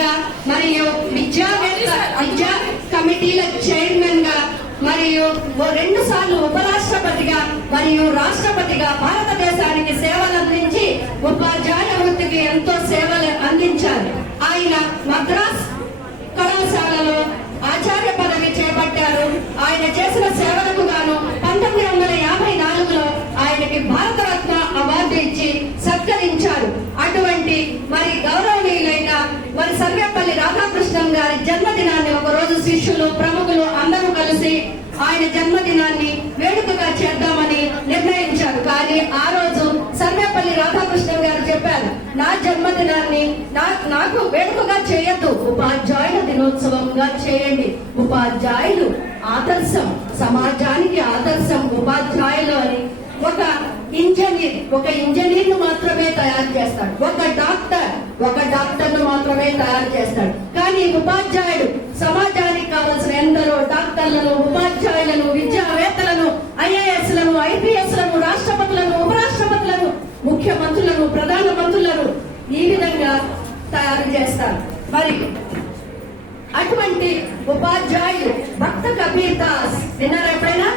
ఉపాధ్యాయుడిగా మరియు విద్యా కమిటీల చైర్మన్ గా మరియు 2 సార్లు ఉపరాష్ట్రపతిగా మరియు రాష్ట్రపతిగా భారతదేశానికి సేవలు అందించి ఉపాధ్యాయ వృత్తికి ఎంతో సేవలు అందించారు. ఆయన మద్రాస్ కళాశాలలో ఆచార్య పదవి చేపట్టారు. ఆయన చేసిన సేవలకు గాను 1954లో ఆయనకి భారతరత్న అవార్డు ఇచ్చి సత్కరించారు. అటువంటి మరి గౌరవనీయులైన మరి సర్వేపల్లి రాధాకృష్ణన్ గారి జన్మదినాన్ని ఒక రోజు శిష్యులు ప్రముఖులు అందరూ కలిసి ఆయన జన్మదినాన్ని వేడుకగా చేద్దామని నిర్ణయించారు. కానీ ఆ రోజు సర్వేపల్లి రాధాకృష్ణన్ గారు చెప్పారు, నా జన్మదినాన్ని నాకు వేడుకగా చేయొద్దు, ఉపాధ్యాయుల దినోత్సవంగా చేయండి. ఉపాధ్యాయులు ఆదర్శం, సమాజానికి ఆదర్శం ఉపాధ్యాయులు అని. ఒక ఇంజనీర్ ను మాత్రమే తయారు చేస్తాడు, ఒక డాక్టర్ ను మాత్రమే తయారు చేస్తాడు. కానీ ఉపాధ్యాయుడు సమాజానికి కావలసిన ఎందరో డాక్టర్లను, ఉపాధ్యాయులను, విద్యావేత్తలను, ఐఏఎస్ లను, ఐపీఎస్ లను, రాష్ట్రపతులను, ఉపరాష్ట్రపతులను, ముఖ్యమంత్రులను, ప్రధానమంత్రులను ఈ విధంగా తయారు చేస్తారు. మరి అటువంటి ఉపాధ్యాయులు భక్త కబీర్ దాస్ విన్నారా ఎప్పుడైనా?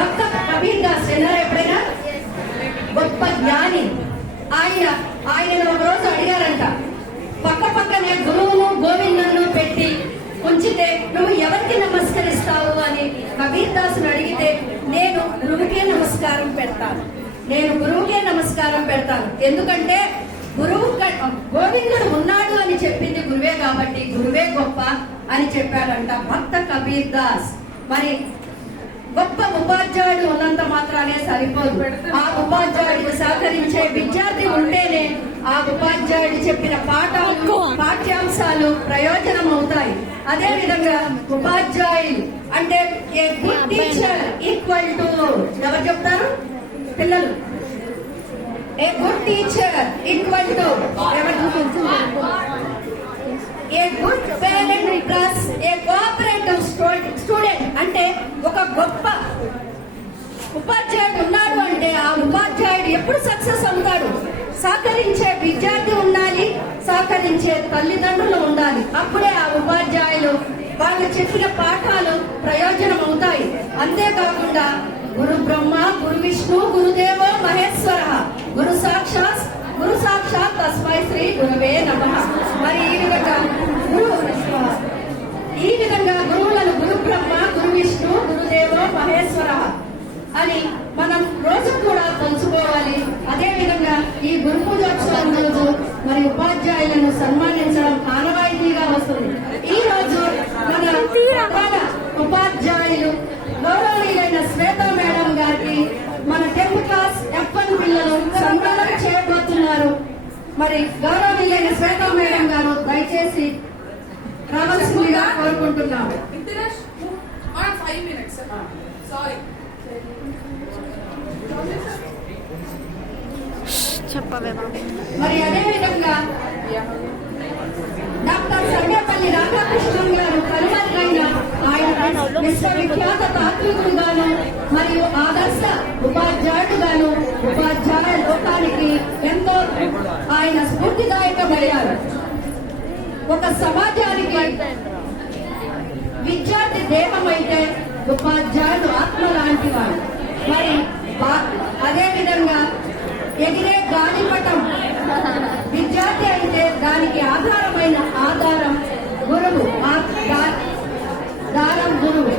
భక్త కబీర్ దాస్ విన్నారా ఎప్పుడైనా? గొప్ప జ్ఞాని. ఆయన ఒక రోజు అడిగారంట, పక్కనే గురువును గోవిందను పెట్టి ఉంచితే నువ్వు ఎవరికి నమస్కరిస్తావు అని కబీర్ దాసును అడిగితే, నేను గురువుకే నమస్కారం పెడతాను, ఎందుకంటే గురువు గోవిందుడు ఉన్నాడు అని చెప్పింది గురువే కాబట్టి గురువే గొప్ప అని చెప్పాడంట భక్త కబీర్ దాస్. మరి గొప్ప ఉపాధ్యాయుడు ఉన్నంత మాత్రానే సరిపోదు, ఆ ఉపాధ్యాయుడికి సహకరించే విద్యార్థి ఉంటేనే ఆ ఉపాధ్యాయుడు చెప్పిన పాఠ్యాంశాలు ప్రయోజనం అవుతాయి. అదే విధంగా ఉపాధ్యాయులు అంటే a good teacher equal to, ఎవరు చెప్తారు పిల్లలు? A good teacher equal to a good parent plus A cooperative student. అంటే ఒక గొప్ప ఉపాధ్యాయుడు ఉన్నాడు అంటే ఆ ఉపాధ్యాయుడు ఎప్పుడు సక్సెస్ అవుతాడు? సహకరించే విద్యార్థి ఉండాలి, సహకరించే తల్లిదండ్రులు ఉండాలి. అప్పుడే ఆ ఉపాధ్యాయులు వాళ్ళు చెప్పిన పాఠాలు ప్రయోజనం అవుతాయి. అంతేకాకుండా గురు బ్రహ్మ, గురు విష్ణు, గురుదేవో మహేశ్వర, గురు సాక్షాత్ తస్మై శ్రీ గురువే నమః. మరి ఈ విధంగా గురువులను గురు బ్రహ్మ, గురు విష్ణు, గురుదేవో మహేశ్వర అని మనం రోజు కూడా పంచుకోవాలి. అదే విధంగా ఈ గురు పూజోత్సవం రోజు మరి ఉపాధ్యాయులను సన్మానించడం ఆనవాయితీగా వస్తుంది. ఈ రోజు మన ప్రధాన ఉపాధ్యాయులు గౌరవనీయులైన శ్వేత మేడం గారికి మన 10th క్లాస్ F1 పిల్లలు సన్మానం చేయబోతున్నారు. మరి గౌరవనీయులైన శ్వేత మేడం గారు దయచేసి రావాల్సిందిగా కోరుకుంటున్నాము. మరి అదే విధంగా డాక్టర్ సర్వేపల్లి రాధాకృష్ణన్ గారు కనుమరుగైన ఆయన విశ్వవిఖ్యాత తాత్వికుడుగాను మరియు ఆదర్శ ఉపాధ్యాయుడుగాను ఉపాధ్యాయ లోకానికి ఎంతో ఆయన స్ఫూర్తిదాయకమయ్యారు. ఒక సమాజానికి విద్యార్థి దేహం అయితే ఉపాధ్యాయుడు ఆత్మ లాంటి వాడు. మరి అదే విధంగా ఎగిరే గాలిపటం విద్యార్థి అయితే దానికి ఆధారమైన ఆధారం గురువు, దారం గురువు.